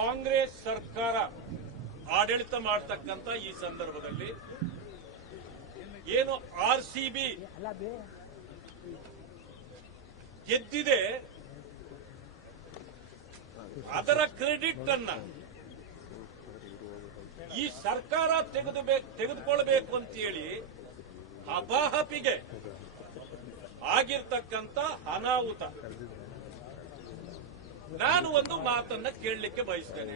ಕಾಂಗ್ರೆಸ್ ಸರ್ಕಾರ ಆಡಳಿತ ಮಾಡತಕ್ಕಂತ ಈ ಸಂದರ್ಭದಲ್ಲಿ ಏನು ಆರ್ ಸಿ ಗೆದ್ದಿದೆ ಅದರ ಕ್ರೆಡಿಟ್ ಅನ್ನ ಈ ಸರ್ಕಾರ ತೆಗೆದು ತೆಗೆದುಕೊಳ್ಬೇಕು ಅಂತ ಹೇಳಿ ಅಬಾಹಪಿಗೆ ಆಗಿರ್ತಕ್ಕಂಥ ಅನಾಹುತ ನಾನು ಒಂದು ಮಾತನ್ನ ಕೇಳಲಿಕ್ಕೆ ಬಯಸ್ತೇನೆ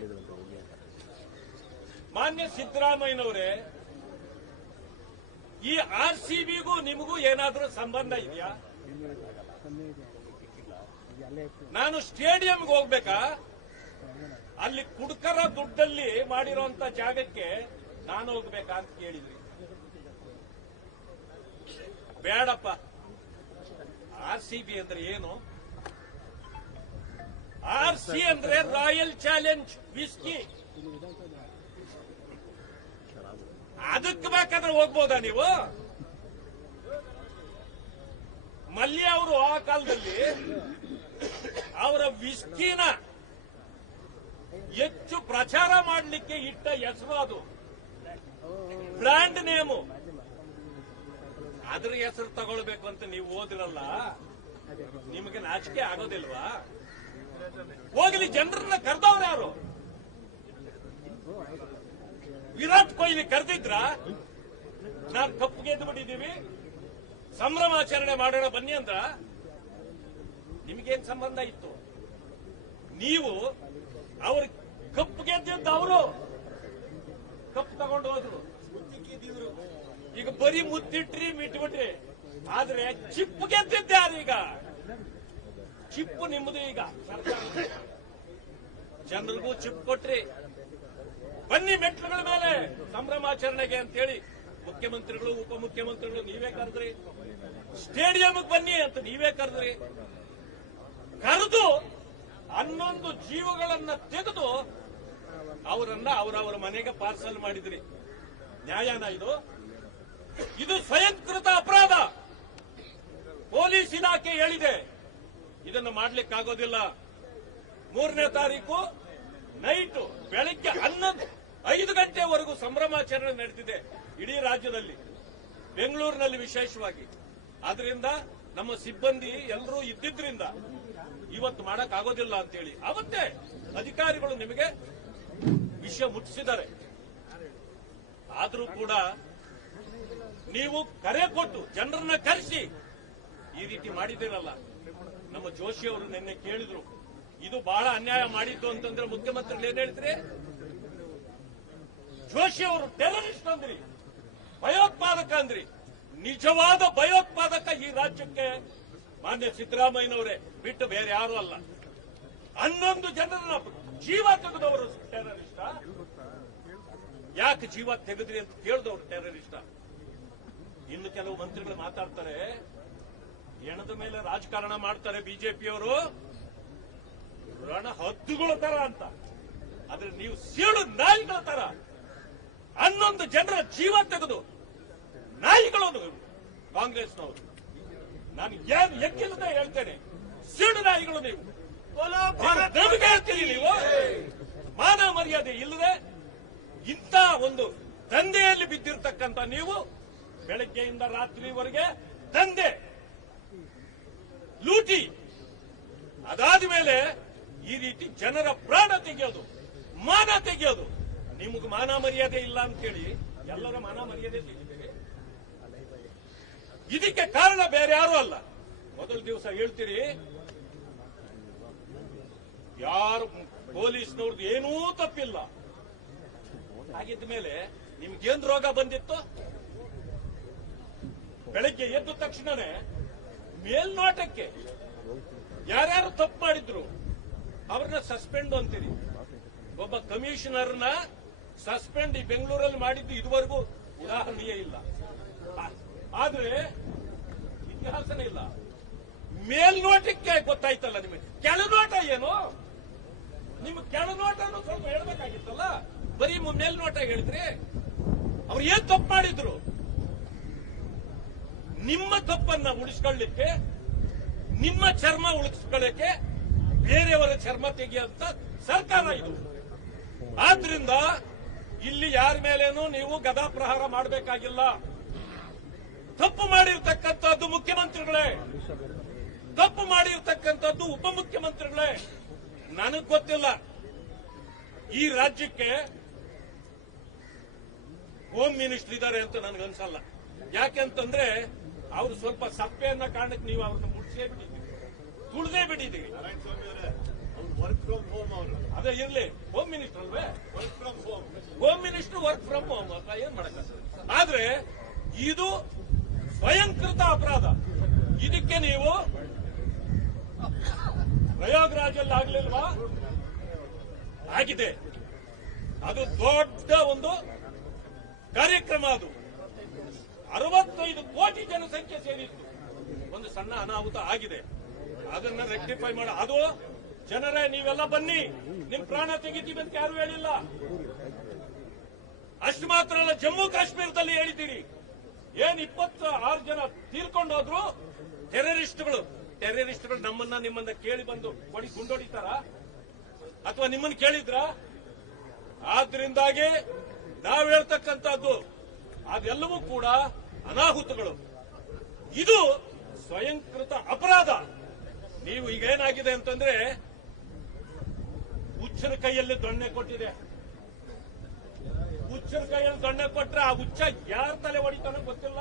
ಮಾನ್ಯ ಸಿದ್ದರಾಮಯ್ಯನವರೇ ಈ ಆರ್ ಸಿ ಬಿಗೂ ನಿಮಗೂ ಏನಾದರೂ ಸಂಬಂಧ ಇದೆಯಾ ನಾನು ಸ್ಟೇಡಿಯಂಗೆ ಹೋಗ್ಬೇಕಾ ಅಲ್ಲಿ ಕುಡ್ಕರ ದುಡ್ಡಲ್ಲಿ ಮಾಡಿರುವಂತ ಜಾಗಕ್ಕೆ ನಾನು ಹೋಗ್ಬೇಕಾ ಅಂತ ಕೇಳಿದ್ರಿ ಬೇಡಪ್ಪ ಆರ್ ಸಿ ಬಿ ಅಂದ್ರೆ ಏನು ಆರ್ಸಿ ಅಂದ್ರೆ ರಾಯಲ್ ಚಾಲೆಂಜ್ ವಿಸ್ಕಿ ಅದಕ್ಕೆ ಬೇಕಾದ್ರೆ ಹೋಗ್ಬೋದಾ ನೀವು ಮಲ್ಯ ಅವರು ಆ ಕಾಲದಲ್ಲಿ ಅವರ ವಿಸ್ಕಿನ ಹೆಚ್ಚು ಪ್ರಚಾರ ಮಾಡಲಿಕ್ಕೆ ಇಟ್ಟ ಹೆಸರು ಅದು ಬ್ರ್ಯಾಂಡ್ ನೇಮು ಅದ್ರ ಹೆಸರು ತಗೊಳ್ಬೇಕು ಅಂತ ನೀವು ಓದಿರಲ್ಲ ನಿಮಗೆ ನಾಚಿಕೆ ಆಗೋದಿಲ್ವಾ ಹೋಗಲಿ ಜನರನ್ನ ಕರೆದವ್ರು ಯಾರು ವಿರಾಟ್ ಕೊಹ್ಲಿ ಕರೆದಿದ್ರ ನಾನ್ ಕಪ್ಪು ಗೆದ್ದು ಬಿಟ್ಟಿದ್ದೀವಿ ಸಂಭ್ರಮಾಚರಣೆ ಮಾಡೋಣ ಬನ್ನಿ ಅಂದ್ರ ನಿಮಗೇನ್ ಸಂಬಂಧ ಇತ್ತು ನೀವು ಅವ್ರ ಕಪ್ಪು ಗೆದ್ದಿದ್ದ ಅವರು ಕಪ್ಪು ತಗೊಂಡು ಹೋದ್ರು ಈಗ ಬರೀ ಮುತ್ತಿಟ್ರಿ ಮಿಟ್ಬಿಟ್ರಿ ಆದ್ರೆ ಚಿಪ್ಪು ಗೆದ್ದಿದ್ದೆ ಈಗ ಚಿಪ್ಪು ನಿಮ್ಮದು ಈಗ ಜನರಿಗೂ ಚಿಪ್ ಕೊಟ್ರಿ ಬನ್ನಿ ಮೆಟ್ಲುಗಳ ಮೇಲೆ ಸಂಭ್ರಮಾಚರಣೆಗೆ ಅಂತೇಳಿ ಮುಖ್ಯಮಂತ್ರಿಗಳು ಉಪಮುಖ್ಯಮಂತ್ರಿಗಳು ನೀವೇ ಕರೆದ್ರಿ ಸ್ಟೇಡಿಯಂಗೆ ಬನ್ನಿ ಅಂತ ನೀವೇ ಕರೆದ್ರಿ ಕರೆದು ಹನ್ನೊಂದು ಜೀವಗಳನ್ನ ತೆಗೆದು ಅವರನ್ನ ಅವರವರ ಮನೆಗೆ ಪಾರ್ಸಲ್ ಮಾಡಿದ್ರಿ ನ್ಯಾಯನ ಇದು ಇದು ಸ್ವಯಂಕೃತ ಅಪರಾಧ ಪೊಲೀಸ್ ಇಲಾಖೆ ಹೇಳಿದೆ ಇದನ್ನು ಮಾಡ್ಲಿಕ್ಕಾಗೋದಿಲ್ಲ ಮೂರನೇ ತಾರೀಕು ನೈಟ್ ಬೆಳಗ್ಗೆ ಹನ್ನೊಂದು ಐದು ಗಂಟೆವರೆಗೂ ಸಂಭ್ರಮಾಚರಣೆ ನಡೆದಿದೆ ಇಡೀ ರಾಜ್ಯದಲ್ಲಿ ಬೆಂಗಳೂರಿನಲ್ಲಿ ವಿಶೇಷವಾಗಿ ಆದ್ರಿಂದ ನಮ್ಮ ಸಿಬ್ಬಂದಿ ಎಲ್ಲರೂ ಇದ್ದಿದ್ರಿಂದ ಇವತ್ತು ಮಾಡೋಕ್ಕಾಗೋದಿಲ್ಲ ಅಂತೇಳಿ ಅವತ್ತೇ ಅಧಿಕಾರಿಗಳು ನಿಮಗೆ ವಿಷಯ ಮುಟ್ಟಿಸಿದ್ದಾರೆ ಆದರೂ ಕೂಡ ನೀವು ಕರೆ ಕೊಟ್ಟು ಜನರನ್ನ ಕರೆಸಿ ಈ ರೀತಿ ಮಾಡಿದ್ದೀರಲ್ಲ ಜೋಶಿ ಅವರು ನಿನ್ನೆ ಕೇಳಿದ್ರು ಇದು ಬಹಳ ಅನ್ಯಾಯ ಮಾಡಿದ್ದು ಅಂತಂದ್ರೆ ಮುಖ್ಯಮಂತ್ರಿ ಏನ್ ಹೇಳ್ತೀರಿ ಜೋಶಿ ಅವರು ಟೆರರಿಸ್ಟ್ ಅಂದ್ರಿ ಭಯೋತ್ಪಾದಕ ಅಂದ್ರಿ ನಿಜವಾದ ಭಯೋತ್ಪಾದಕ ಈ ರಾಜ್ಯಕ್ಕೆ ಮಾನ್ಯ ಸಿದ್ದರಾಮಯ್ಯನವರೇ ಬಿಟ್ಟು ಬೇರೆ ಯಾರು ಅಲ್ಲ ಹನ್ನೊಂದು ಜನರನ್ನ ಜೀವ ತೆಗೆದವರು ಟೆರರಿಸ್ಟ್ ಯಾಕೆ ಜೀವ ತೆಗೆದ್ರಿ ಅಂತ ಕೇಳಿದವರು ಟೆರರಿಸ್ಟ ಇನ್ನು ಕೆಲವು ಮಂತ್ರಿಗಳು ಮಾತಾಡ್ತಾರೆ ಹೆಣದ ಮೇಲೆ ರಾಜಕಾರಣ ಮಾಡ್ತಾರೆ ಬಿಜೆಪಿಯವರು ರಣ ಹದ್ದುಗಳ ತರ ಅಂತ ಆದ್ರೆ ನೀವು ಸೀಳು ನಾಯಿಗಳ ತರ ಹನ್ನೊಂದು ಜನರ ಜೀವ ತೆಗೆದು ನಾಯಿಗಳು ಕಾಂಗ್ರೆಸ್ನವರು ನಾನು ಯಾರು ಎಕ್ಕಿಲ್ಲದೆ ಹೇಳ್ತೇನೆ ಸೀಡು ನಾಯಿಗಳು ನೀವು ನಮಗೆ ಹೇಳ್ತೀರಿ ನೀವು ಮಾನ ಮರ್ಯಾದೆ ಇಲ್ಲದೆ ಇಂಥ ಒಂದು ದಂಧೆಯಲ್ಲಿ ಬಿದ್ದಿರ್ತಕ್ಕಂಥ ನೀವು ಬೆಳಗ್ಗೆಯಿಂದ ರಾತ್ರಿವರೆಗೆ ದಂಧೆ ಲೂಟಿ ಅದಾದ ಮೇಲೆ ಈ ರೀತಿ ಜನರ ಪ್ರಾಣ ತೆಗೆಯೋದು ಮಾನ ತೆಗೆಯೋದು ನಿಮಗೆ ಮಾನ ಮರ್ಯಾದೆ ಇಲ್ಲ ಅಂತ ಹೇಳಿ ಎಲ್ಲರ ಮಾನ ಮರ್ಯಾದೆ ಇದಕ್ಕೆ ಕಾರಣ ಬೇರೆ ಯಾರು ಅಲ್ಲ ಮೊದಲ ದಿವಸ ಹೇಳ್ತೀರಿ ಯಾರು ಪೊಲೀಸ್ನವ್ರದ್ದು ಏನೂ ತಪ್ಪಿಲ್ಲ ಹಾಗಿದ್ದ ಮೇಲೆ ನಿಮ್ಗೇನ್ ರೋಗ ಬಂದಿತ್ತು ಬೆಳಗ್ಗೆ ಎದ್ದ ತಕ್ಷಣನೇ ಮೇಲ್ನೋಟಕ್ಕೆ ಯಾರ್ಯಾರು ತಪ್ಪು ಮಾಡಿದ್ರು ಅವ್ರನ್ನ ಸಸ್ಪೆಂಡ್ ಅಂತೀರಿ ಒಬ್ಬ ಕಮಿಷನರ್ನ ಸಸ್ಪೆಂಡ್ ಈ ಬೆಂಗಳೂರಲ್ಲಿ ಮಾಡಿದ್ದು ಇದುವರೆಗೂ ಉದಾಹರಣೆಯೇ ಇಲ್ಲ ಆದ್ರೆ ಇತಿಹಾಸನೇ ಇಲ್ಲ ಮೇಲ್ನೋಟಕ್ಕೆ ಗೊತ್ತಾಯ್ತಲ್ಲ ನಿಮಗೆ ಕೆಳನೋಟ ಏನು ನಿಮ್ಮ ಕೆಳನೋಟ ಸ್ವಲ್ಪ ಹೇಳ್ಬೇಕಾಗಿತ್ತಲ್ಲ ಬರೀ ಮೇಲ್ನೋಟ ಹೇಳಿದ್ರಿ ಅವ್ರು ಏನ್ ತಪ್ಪು ಮಾಡಿದ್ರು ನಿಮ್ಮ ತಪ್ಪನ್ನ ಉಳಿಸ್ಕೊಳ್ಳಿಕ್ಕೆ ನಿಮ್ಮ ಚರ್ಮ ಉಳಿಸ್ಕೊಳ್ಳಕ್ಕೆ ಬೇರೆಯವರ ಚರ್ಮ ತೆಗೆಯಂತ ಸರ್ಕಾರ ಇದು ಆದ್ರಿಂದ ಇಲ್ಲಿ ಯಾರ ಮೇಲೇನು ನೀವು ಗದಾ ಪ್ರಹಾರ ಮಾಡಬೇಕಾಗಿಲ್ಲ ತಪ್ಪು ಮಾಡಿರ್ತಕ್ಕಂಥದ್ದು ಮುಖ್ಯಮಂತ್ರಿಗಳೇ ತಪ್ಪು ಮಾಡಿರ್ತಕ್ಕಂಥದ್ದು ಉಪಮುಖ್ಯಮಂತ್ರಿಗಳೇ ನನಗ್ ಗೊತ್ತಿಲ್ಲ ಈ ರಾಜ್ಯಕ್ಕೆ ಹೋಮ್ ಮಿನಿಸ್ಟರ್ ಇದ್ದಾರೆ ಅಂತ ನನಗನ್ಸಲ್ಲ ಯಾಕೆಂತಂದ್ರೆ ಅವರು ಸ್ವಲ್ಪ ಸಪ್ಪೆ ಅನ್ನೋ ಕಾರಣಕ್ಕೆ ನೀವು ಅವ್ರನ್ನ ಮುಗಿಸೇ ಬಿಟ್ಟಿದ್ದೀರಿ ತುಳಿದೇ ಬಿಟ್ಟಿದ್ದೀರಿ ವರ್ಕ್ ಫ್ರಮ್ ಹೋಮ್ ಅದೇ ಇರಲಿ ಹೋಮ್ ಮಿನಿಸ್ಟರ್ ಅಲ್ವೇ work from home home minister work from home ಅಂತ ಏನ್ ಮಾಡಕ್ಕ ಆದ್ರೆ ಇದು ಸ್ವಯಂಕೃತ ಅಪರಾಧ ಇದಕ್ಕೆ ನೀವು ಪ್ರಯಾಗ್ರಾಜಲ್ಲಿ ಆಗ್ಲಿಲ್ವಾ ಆಗಿದೆ ಅದು ದೊಡ್ಡ ಒಂದು ಕಾರ್ಯಕ್ರಮ ಅದು ಅರವತ್ತೈದು ಕೋಟಿ ಅನಾಹುತ ಆಗಿದೆ ಅದನ್ನ ರೆಕ್ಟಿಫೈ ಮಾಡ ಅದು ಜನರೇ ನೀವೆಲ್ಲ ಬನ್ನಿ ನಿಮ್ ಪ್ರಾಣ ತೆಗಿತೀವಿ ಅಂತ ಯಾರು ಹೇಳಿಲ್ಲ ಅಷ್ಟು ಮಾತ್ರ ಅಲ್ಲ ಜಮ್ಮು ಕಾಶ್ಮೀರದಲ್ಲಿ ಹೇಳಿದ್ದೀರಿ ಏನ್ ಇಪ್ಪತ್ತ ಆರು ಜನ ತೀರ್ಕೊಂಡೋದ್ರು ಟೆರರಿಸ್ಟ್ಗಳು ಟೆರರಿಸ್ಟ್ಗಳು ನಮ್ಮನ್ನ ನಿಮ್ಮನ್ನ ಕೇಳಿ ಬಂದು ಕೊಡಿ ಗುಂಡೊಡಿತಾರ ಅಥವಾ ನಿಮ್ಮನ್ನ ಕೇಳಿದ್ರ ಆದ್ರಿಂದಾಗಿ ನಾವ್ ಹೇಳ್ತಕ್ಕಂಥದ್ದು ಅದೆಲ್ಲವೂ ಕೂಡ ಅನಾಹುತಗಳು ಇದು ಸ್ವಯಂಕೃತ ಅಪರಾಧ ನೀವು ಈಗ ಏನಾಗಿದೆ ಅಂತಂದ್ರೆ ಹುಚ್ಚರ ಕೈಯಲ್ಲಿ ದೊಣ್ಣೆ ಕೊಟ್ಟಿದೆ ಹುಚ್ಚರ ಕೈಯಲ್ಲಿ ದೊಣ್ಣೆ ಕೊಟ್ರೆ ಆ ಹುಚ್ಚ ಯಾರ ತಲೆ ಹೊಡಿತಾನೋ ಗೊತ್ತಿಲ್ಲ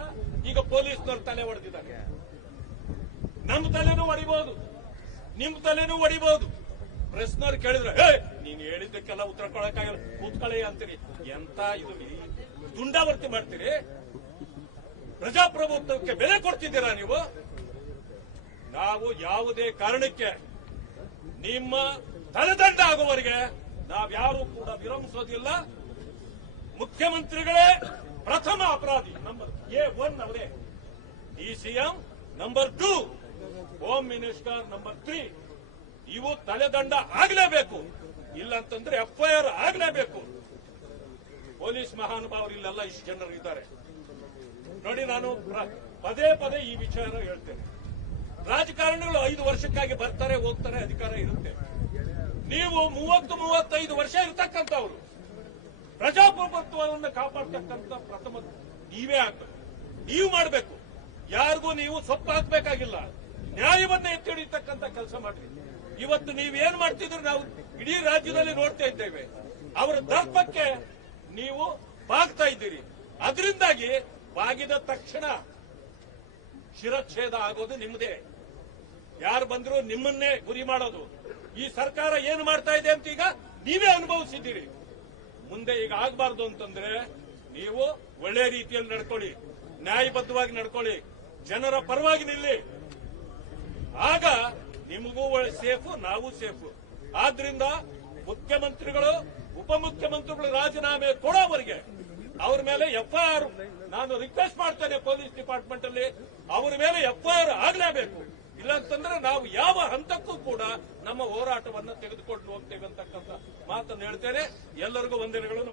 ಈಗ ಪೊಲೀಸ್ನವ್ರು ತಲೆ ಹೊಡೆದಿದ್ದಾರೆ ನಮ್ಮ ತಲೆನೂ ಹೊಡಿಬಹುದು ನಿಮ್ ತಲೆನೂ ಹೊಡಿಬಹುದು ಪ್ರೆಸ್ನವ್ರು ಕೇಳಿದ್ರೆ ಹೇ ನೀನ್ ಹೇಳಿದ್ದಕ್ಕೆಲ್ಲ ಉತ್ತರ ಕೊಡಕ್ಕಾಗಲ್ಲ ಕೂತ್ಕೊಳ್ಳಿ ಅಂತೀರಿ ಎಂತ ಇದು ದುಂಡಾವರ್ತಿ ಮಾಡ್ತೀರಿ ಪ್ರಜಾಪ್ರಭುತ್ವಕ್ಕೆ ಬೆಲೆ ಕೊಡ್ತಿದ್ದೀರಾ ನೀವು ನಾವು ಯಾವುದೇ ಕಾರಣಕ್ಕೆ ನಿಮ್ಮ ತಲೆದಂಡ ಆಗುವವರಿಗೆ ನಾವ್ಯಾರೂ ಕೂಡ ವಿರಮಿಸೋದಿಲ್ಲ ಮುಖ್ಯಮಂತ್ರಿಗಳೇ ಪ್ರಥಮ ಅಪರಾಧಿ ನಂಬರ್ ಎ ಒನ್ ಅವರೇ D CM number two home minister number three ಇವು ತಲೆದಂಡ ಆಗಲೇಬೇಕು ಇಲ್ಲಂತಂದ್ರೆ ಎಫ್ಐಆರ್ ಆಗಲೇಬೇಕು ಪೊಲೀಸ್ ಮಹಾನುಭಾವರು ಇಲ್ಲೆಲ್ಲ ಇಷ್ಟು ಜನರು ಇದ್ದಾರೆ ನೋಡಿ ನಾನು ಪದೇ ಪದೇ ಈ ವಿಚಾರ ಹೇಳ್ತೇನೆ ರಾಜಕಾರಣಿಗಳು ಐದು ವರ್ಷಕ್ಕಾಗಿ ಬರ್ತಾರೆ ಹೋಗ್ತಾರೆ ಅಧಿಕಾರ ಇರುತ್ತೆ ನೀವು ಮೂವತ್ತು ಮೂವತ್ತೈದು ವರ್ಷ ಇರತಕ್ಕಂಥವ್ರು ಪ್ರಜಾಪ್ರಭುತ್ವವನ್ನು ಕಾಪಾಡ್ತಕ್ಕಂಥ ಪ್ರಥಮ ನೀವೇ ಆಗ್ಬೇಕು ನೀವು ಮಾಡಬೇಕು ಯಾರಿಗೂ ನೀವು ಸೊಪ್ಪು ಹಾಕ್ಬೇಕಾಗಿಲ್ಲ ನ್ಯಾಯವನ್ನ ಎತ್ತಿ ಹಿಡಿಯತಕ್ಕಂಥ ಕೆಲಸ ಮಾಡ್ರಿ ಇವತ್ತು ನೀವೇನ್ ಮಾಡ್ತಿದ್ರು ನಾವು ಇಡೀ ರಾಜ್ಯದಲ್ಲಿ ನೋಡ್ತಾ ಇದ್ದೇವೆ ಅವರ ದರ್ಪಕ್ಕೆ ನೀವು ಬಾಗ್ತಾ ಇದ್ದೀರಿ ಅದರಿಂದಾಗಿ ಬಾಗಿದ ತಕ್ಷಣ ಶಿರಚ್ಛೇದ ಆಗೋದು ನಿಮ್ಮದೇ ಯಾರು ಬಂದರೂ ನಿಮ್ಮನ್ನೇ ಗುರಿ ಮಾಡೋದು ಈ ಸರ್ಕಾರ ಏನು ಮಾಡ್ತಾ ಇದೆ ಅಂತ ಈಗ ನೀವೇ ಅನುಭವಿಸಿದ್ದೀರಿ ಮುಂದೆ ಈಗ ಆಗಬಾರ್ದು ಅಂತಂದ್ರೆ ನೀವು ಒಳ್ಳೆ ರೀತಿಯಲ್ಲಿ ನಡ್ಕೊಳ್ಳಿ ನ್ಯಾಯಬದ್ಧವಾಗಿ ನಡ್ಕೊಳ್ಳಿ ಜನರ ಪರವಾಗಿ ನಿಲ್ಲಿ ಆಗ ನಿಮಗೂ ಸೇಫು ನಾವು ಸೇಫು ಆದ್ರಿಂದ ಮುಖ್ಯಮಂತ್ರಿಗಳು ಉಪಮುಖ್ಯಮಂತ್ರಿಗಳು ರಾಜೀನಾಮೆ ಕೊಡೋವರಿಗೆ ಅವ್ರ ಮೇಲೆ ಎಫ್ಐಆರ್ ನಾನು ರಿಕ್ವೆಸ್ಟ್ ಮಾಡ್ತೇನೆ ಪೊಲೀಸ್ ಡಿಪಾರ್ಟ್ಮೆಂಟ್ ಅಲ್ಲಿ ಅವರ ಮೇಲೆ ಎಫ್ಐಆರ್ ಆಗಲೇಬೇಕು ಇಲ್ಲಾಂತಂದ್ರೆ ನಾವು ಯಾವ ಹಂತಕ್ಕೂ ಕೂಡ ನಮ್ಮ ಹೋರಾಟವನ್ನು ತೆಗೆದುಕೊಂಡು ಹೋಗ್ತೇವೆ ಅಂತಕ್ಕಂಥ ಮಾತನ್ನು ಹೇಳ್ತೇನೆ ಎಲ್ಲರಿಗೂ ಒಂದಿನಗಳು